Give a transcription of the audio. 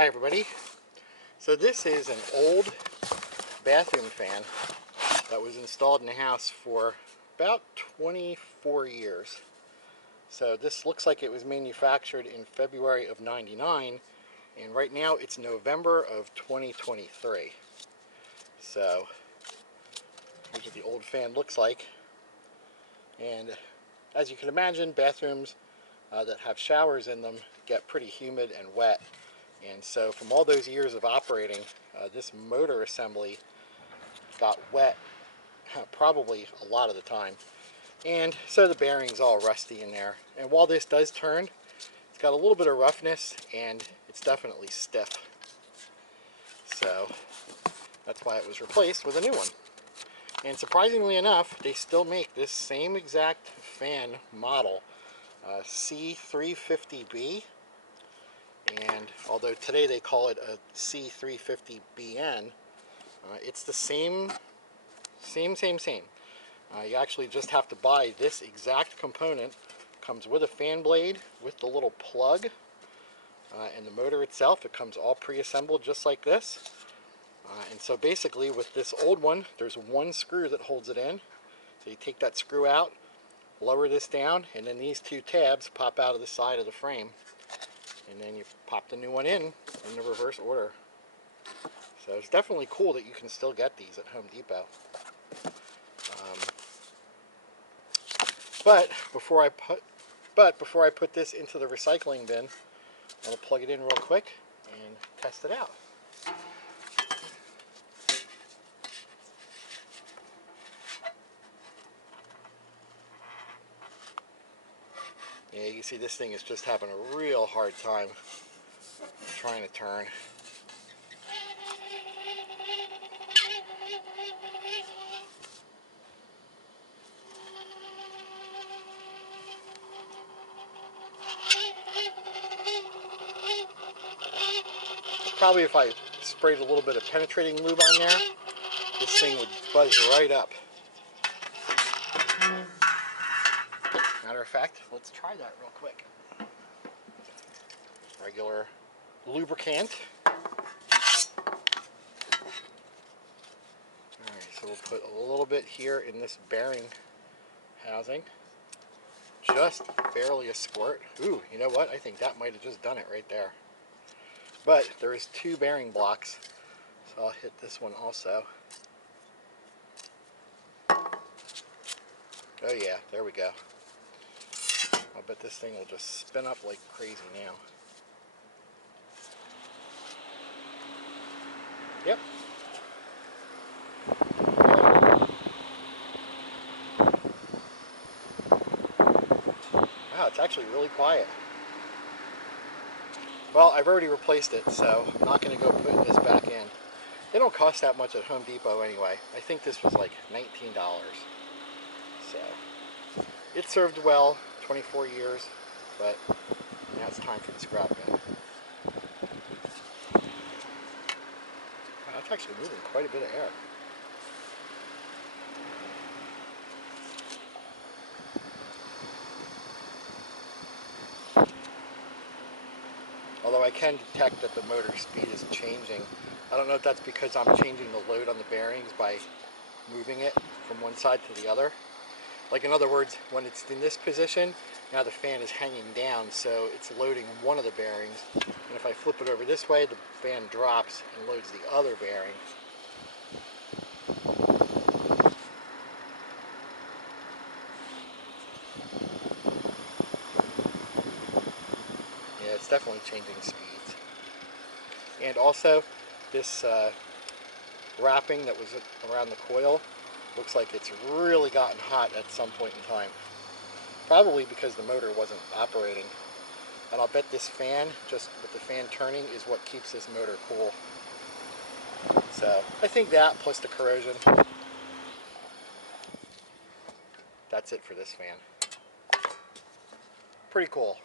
Hi everybody. So this is an old bathroom fan that was installed in the house for about 24 years. So this looks like it was manufactured in February of '99, and right now it's November of 2023. So here's what the old fan looks like. And as you can imagine, bathrooms that have showers in them get pretty humid and wet. And so from all those years of operating, this motor assembly got wet probably a lot of the time. And so the bearing's all rusty in there. And while this does turn, it's got a little bit of roughness and it's definitely stiff. So that's why it was replaced with a new one. And surprisingly enough, they still make this same exact fan model, C350B. And although today they call it a C350BN, it's the same. You actually just have to buy this exact component. Comes with a fan blade, with the little plug, and the motor itself. It comes all pre-assembled just like this. And so basically with this old one, there's one screw that holds it in. So you take that screw out, lower this down, and then these two tabs pop out of the side of the frame. And then you pop the new one in the reverse order. So it's definitely cool that you can still get these at Home Depot. But before I put this into the recycling bin, I'm going to plug it in real quick and test it out. Yeah, you can see this thing is just having a real hard time trying to turn. Probably if I sprayed a little bit of penetrating lube on there, this thing would buzz right up. Matter of fact, let's try that real quick. Regular lubricant. Alright, so we'll put a little bit here in this bearing housing. Just barely a squirt. Ooh, you know what? I think that might have just done it right there. But there is two bearing blocks, so I'll hit this one also. Oh yeah, there we go. I bet this thing will just spin up like crazy now. Yep. Wow, it's actually really quiet. Well, I've already replaced it, so I'm not going to go put this back in. They don't cost that much at Home Depot anyway. I think this was like $19. So, it served well, 24 years, but now it's time for the scrap bin. Wow, that's actually moving quite a bit of air. Although I can detect that the motor speed is changing. I don't know if that's because I'm changing the load on the bearings by moving it from one side to the other. Like, in other words, when it's in this position, now the fan is hanging down, so it's loading one of the bearings. And if I flip it over this way, the fan drops and loads the other bearing. Yeah, it's definitely changing speeds. And also, this wrapping that was around the coil looks like it's really gotten hot at some point in time. Probably because the motor wasn't operating. And I'll bet this fan, just with the fan turning, is what keeps this motor cool. So I think that plus the corrosion, that's it for this fan. Pretty cool.